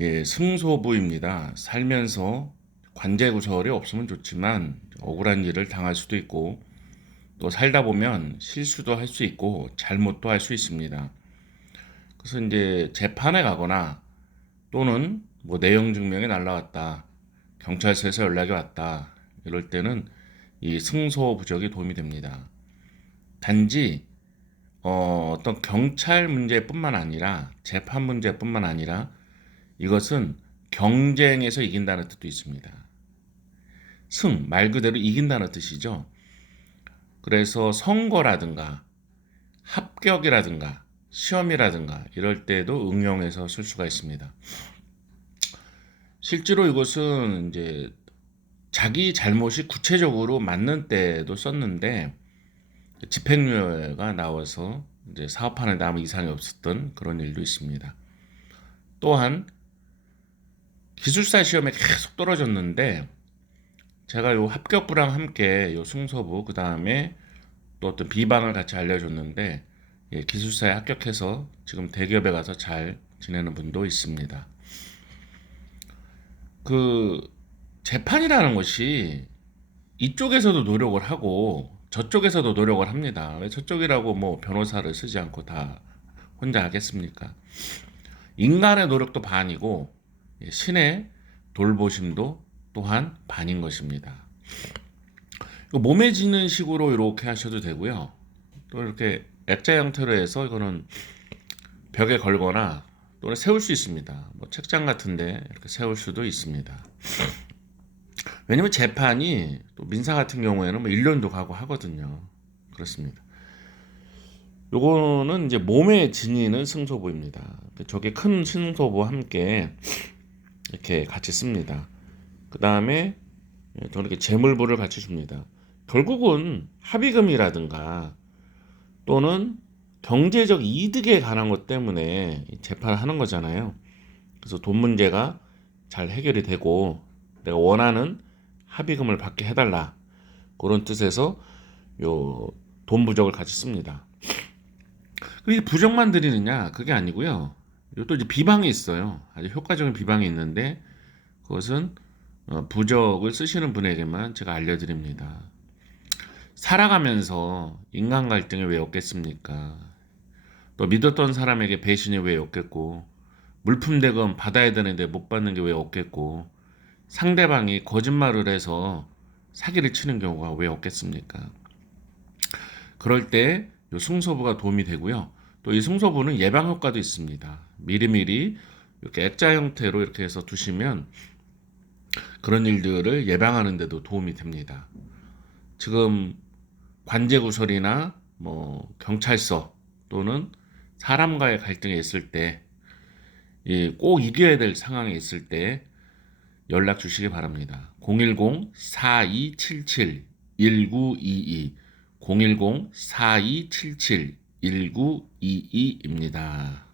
예, 승소부입니다. 살면서 관제 구설이 없으면 좋지만 억울한 일을 당할 수도 있고 또 살다 보면 실수도 할 수 있고 잘못도 할 수 있습니다. 그래서 이제 재판에 가거나 또는 뭐 내용 증명이 날라왔다. 경찰서에서 연락이 왔다. 이럴 때는 이 승소 부적이 도움이 됩니다. 단지 어, 어떤 경찰 문제뿐만 아니라 재판 문제뿐만 아니라 이것은 경쟁에서 이긴다는 뜻도 있습니다. 승, 말 그대로 이긴다는 뜻이죠. 그래서 선거라든가 합격이라든가 시험이라든가 이럴 때도 응용해서 쓸 수가 있습니다. 실제로 이것은 이제 자기 잘못이 구체적으로 맞는 때도 썼는데 집행유예가 나와서 이제 사업하는 데 아무 이상이 없었던 그런 일도 있습니다. 또한 기술사 시험에 계속 떨어졌는데 제가 요 합격부랑 함께 요 승소부 그 다음에 또 어떤 비방을 같이 알려줬는데 예, 기술사에 합격해서 지금 대기업에 가서 잘 지내는 분도 있습니다. 그 재판이라는 것이 이쪽에서도 노력을 하고 저쪽에서도 노력을 합니다. 왜 저쪽이라고 뭐 변호사를 쓰지 않고 다 혼자 하겠습니까? 인간의 노력도 반이고 예, 신의 돌보심도 또한 반인 것입니다. 몸에 지는 식으로 이렇게 하셔도 되고요. 또 이렇게 액자 형태로 해서 이거는 벽에 걸거나 또는 세울 수 있습니다. 뭐 책장 같은데 이렇게 세울 수도 있습니다. 왜냐면 재판이 또 민사 같은 경우에는 뭐 1년도 가고 하거든요. 그렇습니다. 요거는 이제 몸에 지니는 승소부입니다. 저게 큰 승소부와 함께 이렇게 같이 씁니다. 그 다음에 또 이렇게 재물부를 같이 줍니다. 결국은 합의금이라든가 또는 경제적 이득에 관한 것 때문에 재판을 하는 거잖아요. 그래서 돈 문제가 잘 해결이 되고 내가 원하는 합의금을 받게 해달라 그런 뜻에서 요 돈 부적을 같이 씁니다. 이 부적만 드리느냐 그게 아니고요. 또 이제 비방이 있어요. 아주 효과적인 비방이 있는데 그것은 어, 부적을 쓰시는 분에게만 제가 알려드립니다. 살아가면서 인간 갈등이 왜 없겠습니까? 또 믿었던 사람에게 배신이 왜 없겠고 물품 대금 받아야 되는데 못 받는 게 왜 없겠고 상대방이 거짓말을 해서 사기를 치는 경우가 왜 없겠습니까? 그럴 때 승소부가 도움이 되고요. 또 이 승소부는 예방 효과도 있습니다. 미리미리 이렇게 액자 형태로 이렇게 해서 두시면 그런 일들을 예방하는 데도 도움이 됩니다. 지금 관제 구설이나 뭐 경찰서 또는 사람과의 갈등이 있을 때 꼭 이겨야 될 상황에 있을 때 연락 주시기 바랍니다. 010-4277-1922 010-4277-1922 입니다.